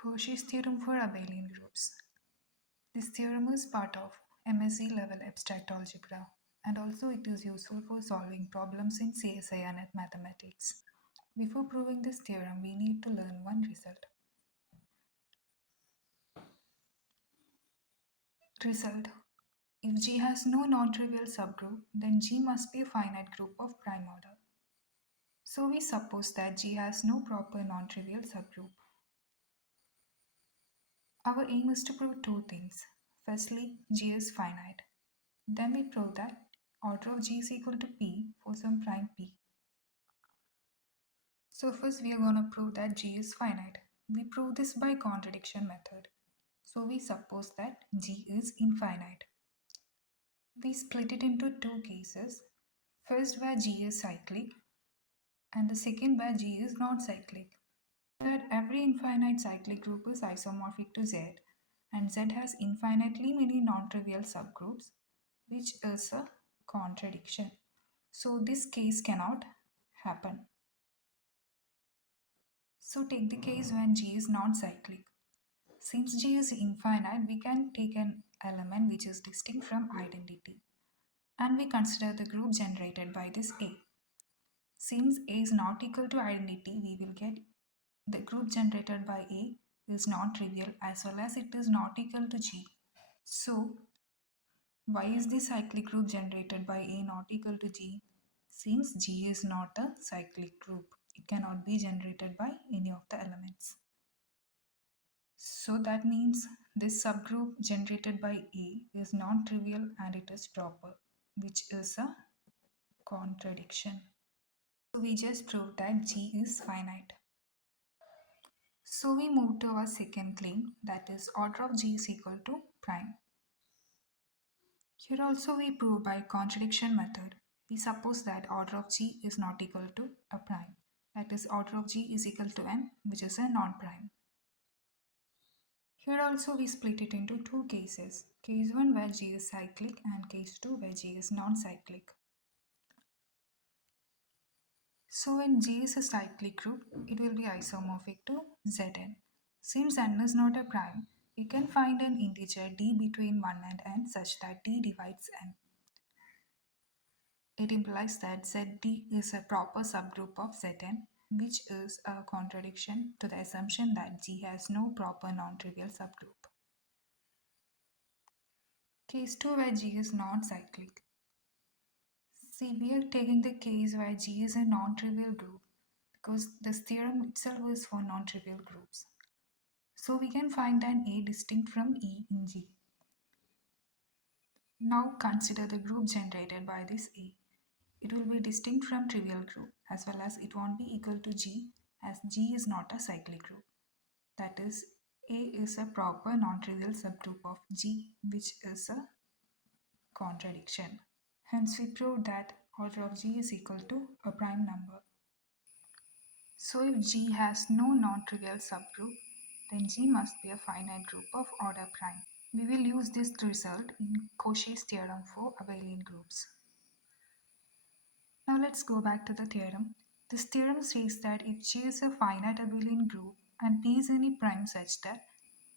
Cauchy's theorem for abelian groups. This theorem is part of MSc level abstract algebra, and also it is useful for solving problems in CSIR NET mathematics. Before proving this theorem, we need to learn one result. Result: if G has no non-trivial subgroup, then G must be a finite group of prime order. So we suppose that G has no proper non-trivial subgroup. Our aim is to prove two things. Firstly, G is finite. Then we prove that order of G is equal to P for some prime P. So first we are going to prove that G is finite. We prove this by contradiction method. So we suppose that G is infinite. We split it into two cases. First where G is cyclic and the second where G is not cyclic. That every infinite cyclic group is isomorphic to Z and Z has infinitely many non-trivial subgroups, which is a contradiction. So this case cannot happen. So take the case when G is non-cyclic. Since G is infinite, we can take an element which is distinct from identity and we consider the group generated by this A. Since A is not equal to identity, we will get the group generated by A is non-trivial as well as it is not equal to G. So, why is the cyclic group generated by A not equal to G? Since G is not a cyclic group, it cannot be generated by any of the elements. So that means this subgroup generated by A is non-trivial and it is proper, which is a contradiction. So we just proved that G is finite. So we move to our second claim, that is order of G is equal to prime. Here also we prove by contradiction method. We suppose that order of G is not equal to a prime. That is order of G is equal to n, which is a non-prime. Here also we split it into two cases. Case 1 where G is cyclic and case 2 where G is non-cyclic. So when G is a cyclic group, it will be isomorphic to Zn. Since n is not a prime, we can find an integer d between 1 and n such that d divides n. It implies that Zd is a proper subgroup of Zn, which is a contradiction to the assumption that G has no proper non-trivial subgroup. Case 2 where G is non-cyclic. See, we are taking the case where G is a non-trivial group because this theorem itself is for non-trivial groups. So we can find an A distinct from E in G. Now consider the group generated by this A. It will be distinct from trivial group as well as it won't be equal to G as G is not a cyclic group. That is, A is a proper non-trivial subgroup of G, which is a contradiction. Hence we prove that order of G is equal to a prime number. So if G has no non-trivial subgroup, then G must be a finite group of order prime. We will use this result in Cauchy's theorem for abelian groups. Now let's go back to the theorem. This theorem says that if G is a finite abelian group and P is any prime such that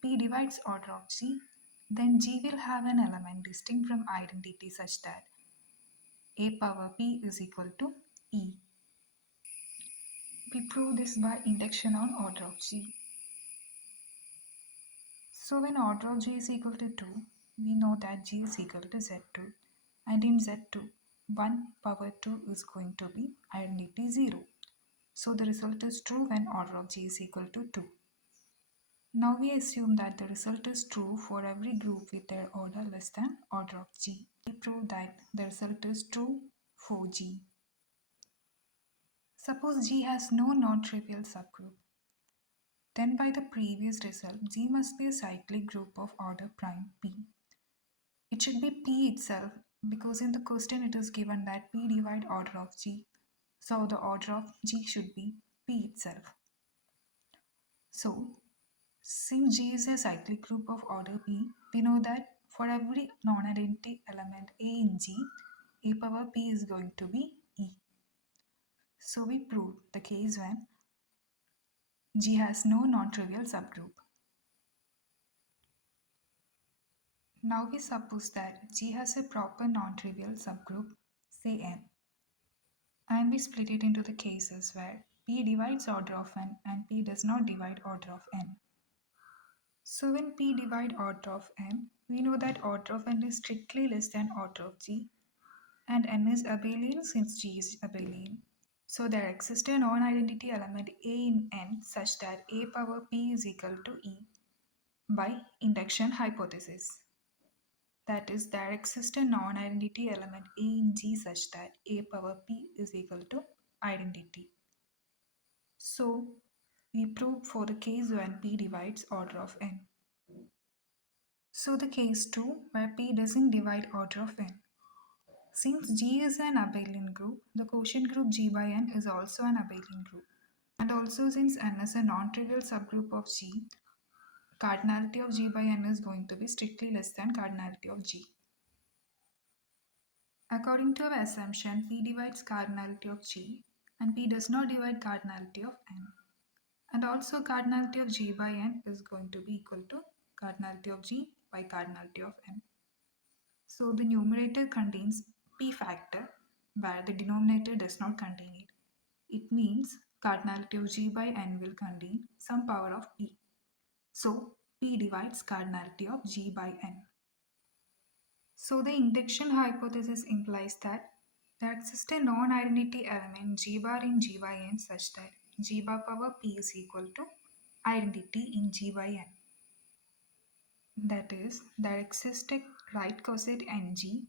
P divides order of G, then G will have an element distinct from identity such that A power P is equal to E. We prove this by induction on order of G. So when order of G is equal to 2, we know that G is equal to Z2. And in Z2, 1 power 2 is going to be identity 0. So the result is true when order of G is equal to 2. Now we assume that the result is true for every group with their order less than order of G. We prove that the result is true for G. Suppose G has no non-trivial subgroup. Then by the previous result, G must be a cyclic group of order prime P. It should be P itself because in the question it is given that P divide order of G. So the order of G should be P itself. So since G is a cyclic group of order P, we know that for every non-identity element A in G, A power P is going to be E. So we prove the case when G has no non-trivial subgroup. Now we suppose that G has a proper non-trivial subgroup, say N, and we split it into the cases where P divides order of N and P does not divide order of N. So when P divide order of N, we know that order of N is strictly less than order of G, and N is abelian since G is abelian. So there exists a non-identity element A in N such that A power P is equal to E by induction hypothesis. That is, there exists a non-identity element A in G such that A power P is equal to identity. So we prove for the case when P divides order of N. So the case 2 where P doesn't divide order of N. Since G is an abelian group, the quotient group G by N is also an abelian group. And also since N is a non-trivial subgroup of G, cardinality of G by N is going to be strictly less than cardinality of G. According to our assumption, P divides cardinality of G and P does not divide cardinality of N. And also cardinality of G by N is going to be equal to cardinality of G by cardinality of N. So the numerator contains P factor where the denominator does not contain it. It means cardinality of G by N will contain some power of P. So P divides cardinality of G by N. So the induction hypothesis implies that there exists a non-identity element G bar in G by N such that G bar power P is equal to identity in G by N. That is, there exists a right coset Ng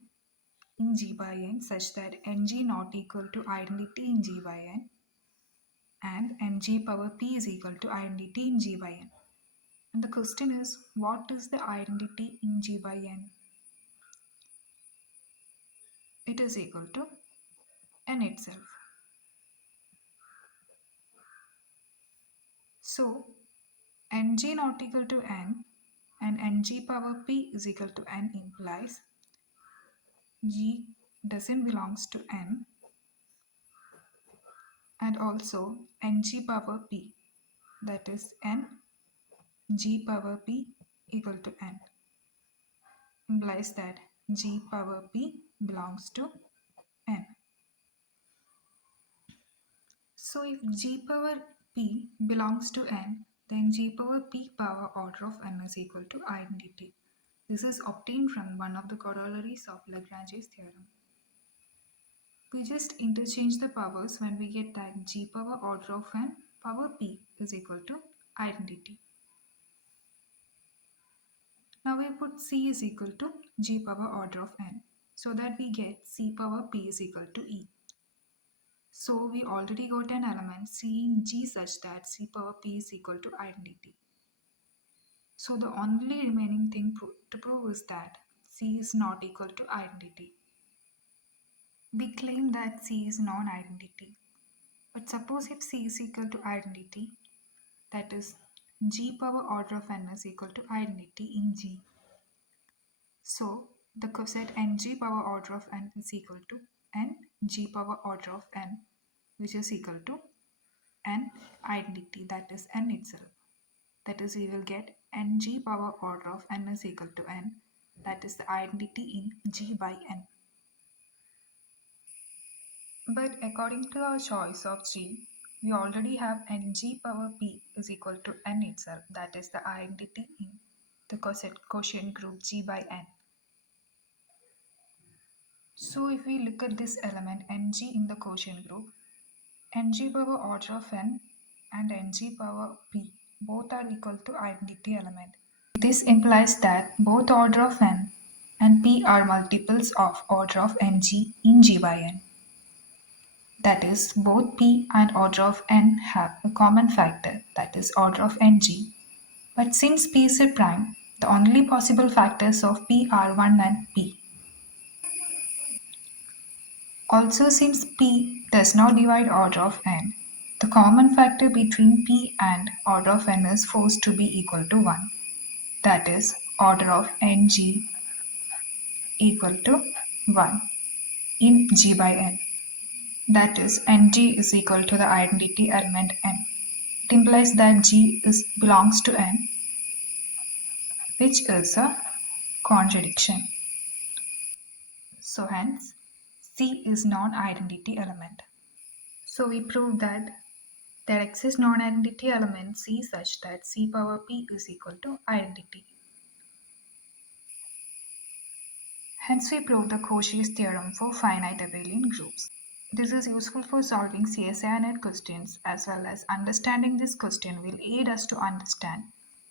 in G by N such that Ng not equal to identity in G by N and Ng power P is equal to identity in G by N. And the question is, what is the identity in G by N? It is equal to N itself. So, Ng not equal to N and Ng power P is equal to N implies G doesn't belongs to N and also Ng power P, that is N G power P equal to N, implies that G power P belongs to N. So if G power P belongs to N, then G power P power order of N is equal to identity. This is obtained from one of the corollaries of Lagrange's theorem. We just interchange the powers when we get that G power order of N power P is equal to identity. Now we put C is equal to G power order of N so that we get C power P is equal to E. So we already got an element C in G such that C power P is equal to identity. So the only remaining thing to prove is that C is not equal to identity. We claim that C is non-identity. But suppose if C is equal to identity, that is G power order of N is equal to identity in G. So the coset Ng power order of N is equal to N G power order of N, which is equal to N identity, that is N itself. That is, we will get Ng power order of N is equal to N, that is the identity in G by N. But according to our choice of G, we already have Ng power P is equal to N itself, that is the identity in the quotient group G by N. So if we look at this element Ng in the quotient group, Ng power order of N and Ng power P both are equal to identity element. This implies that both order of N and P are multiples of order of Ng in G by N. That is, both P and order of N have a common factor, that is order of Ng. But since P is a prime, the only possible factors of P are 1 and P. Also, since P does not divide order of N, the common factor between P and order of N is forced to be equal to 1. That is, order of Ng equal to 1 in G by N. That is, Ng is equal to the identity element N. It implies that G belongs to N, which is a contradiction. So hence, C is non-identity element. So we prove that there exists non-identity element C such that C power P is equal to identity. Hence we prove the Cauchy's theorem for finite abelian groups. This is useful for solving CSIR NET questions, as well as understanding this question will aid us to understand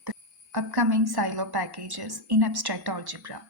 the upcoming silo packages in abstract algebra.